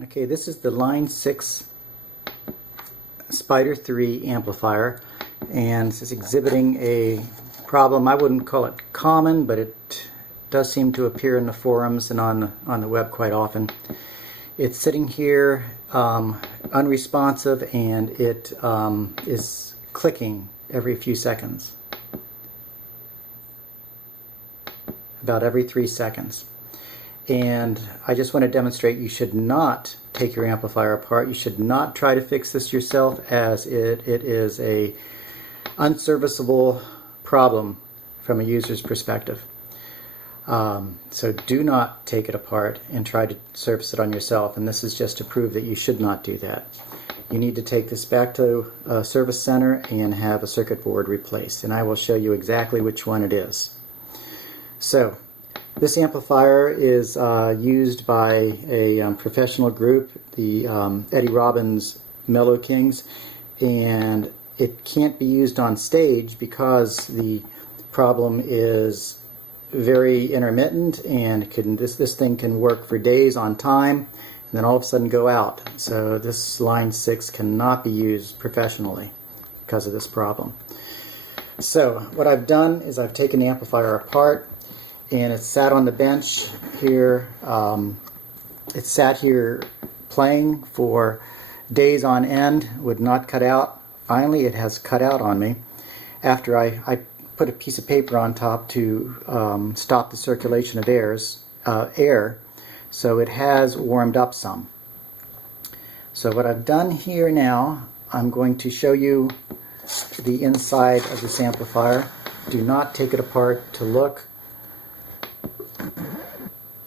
Okay, this is the Line 6 Spider 3 amplifier, and it's exhibiting a problem. I wouldn't call it common, but it does seem to appear in the forums and on the web quite often. It's sitting here unresponsive, and it is clicking every few seconds, about every 3 seconds. And I just want to demonstrate you should not take your amplifier apart. You should not try to fix this yourself, as it is a unserviceable problem from a user's perspective. So do not take it apart and try to service it on yourself, and this is just to prove that you should not do that. You need to take this back to a service center and have a circuit board replaced, and I will show you exactly which one it is. So this amplifier is used by a professional group, the Eddie Robbins Mellow Kings, and it can't be used on stage because the problem is very intermittent, and this thing can work for days on time and then all of a sudden go out. So this Line 6 cannot be used professionally because of this problem. So what I've done is I've taken the amplifier apart, and it sat on the bench here. It sat here playing for days on end, would not cut out. Finally it has cut out on me after I put a piece of paper on top to stop the circulation of air, so it has warmed up some. So what I've done here now, I'm going to show you the inside of this amplifier. Do not take it apart to look.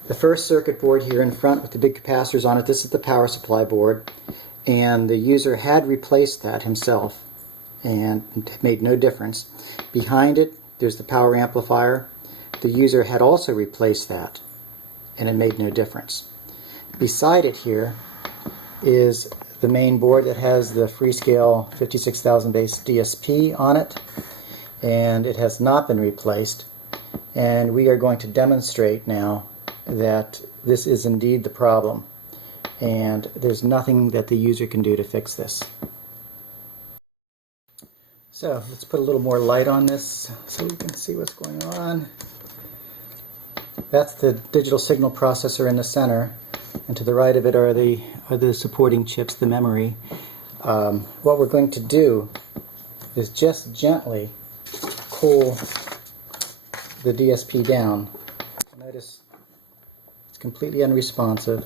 The first circuit board here in front with the big capacitors on it, this is the power supply board, and the user had replaced that himself and it made no difference. Behind it there's the power amplifier. The user had also replaced that and it made no difference. Beside it here is the main board that has the Freescale 56,000 base DSP on it, and it has not been replaced, and we are going to demonstrate now that this is indeed the problem, and there's nothing that the user can do to fix this. So let's put a little more light on this so we can see what's going on. That's the digital signal processor in the center, and to the right of it are the supporting chips, the memory. What we're going to do is just gently cool the DSP down. Notice it's completely unresponsive.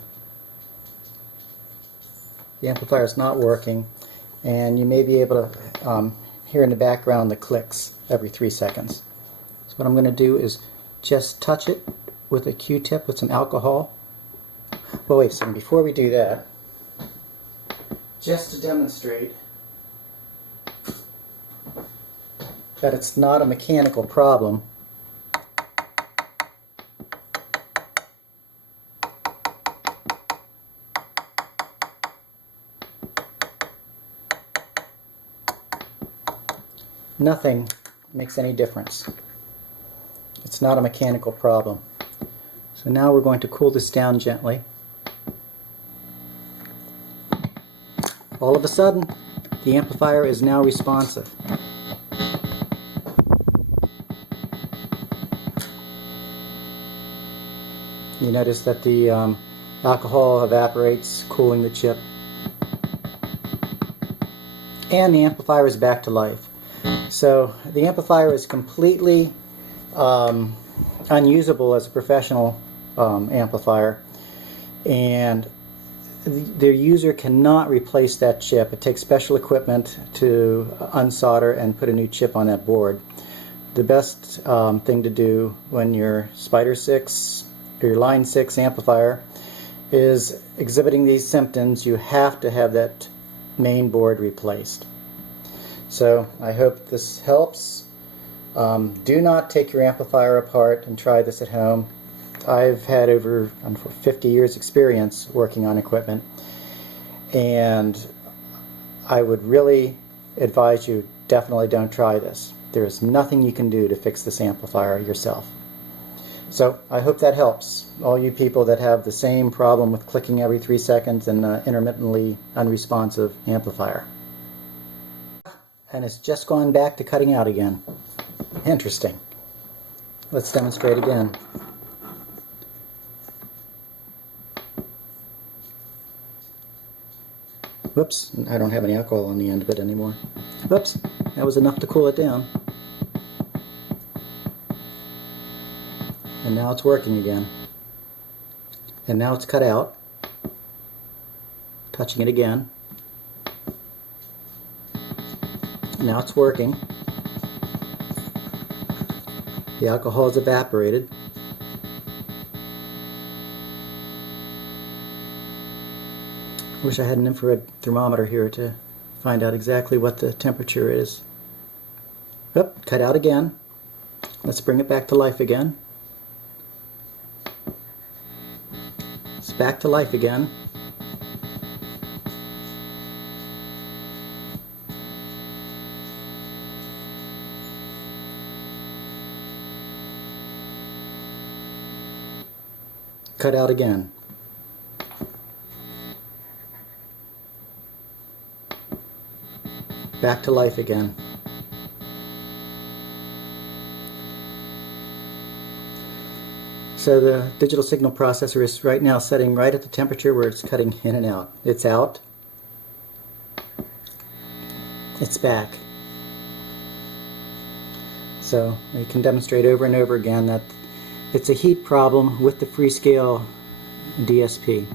The amplifier is not working, and you may be able to hear in the background the clicks every 3 seconds. So what I'm going to do is just touch it with a Q-tip with some alcohol. Well, wait a second, before we do that, just to demonstrate that it's not a mechanical problem, nothing makes any difference. It's not a mechanical problem. So now we're going to cool this down gently. All of a sudden, the amplifier is now responsive. You notice that the alcohol evaporates, cooling the chip. And the amplifier is back to life. So the amplifier is completely unusable as a professional amplifier, and their user cannot replace that chip. It takes special equipment to unsolder and put a new chip on that board. The best thing to do when your Spider 6 or your Line 6 amplifier is exhibiting these symptoms, you have to have that main board replaced. So I hope this helps. Do not take your amplifier apart and try this at home. I've had over 50 years experience working on equipment, and I would really advise you, definitely don't try this. There is nothing you can do to fix this amplifier yourself. So I hope that helps all you people that have the same problem with clicking every 3 seconds and intermittently unresponsive amplifier. And it's just gone back to cutting out again. Interesting. Let's demonstrate again. Whoops, I don't have any alcohol on the end of it anymore. Whoops, that was enough to cool it down. And now it's working again. And now it's cut out. Touching it again. Now it's working. The alcohol is evaporated. Wish I had an infrared thermometer here to find out exactly what the temperature is. Oop, cut out again. Let's bring it back to life again. It's back to life again. Cut out again. Back to life again. So the digital signal processor is right now setting right at the temperature where it's cutting in and out. It's out. It's back. So we can demonstrate over and over again that it's a heat problem with the Freescale DSP.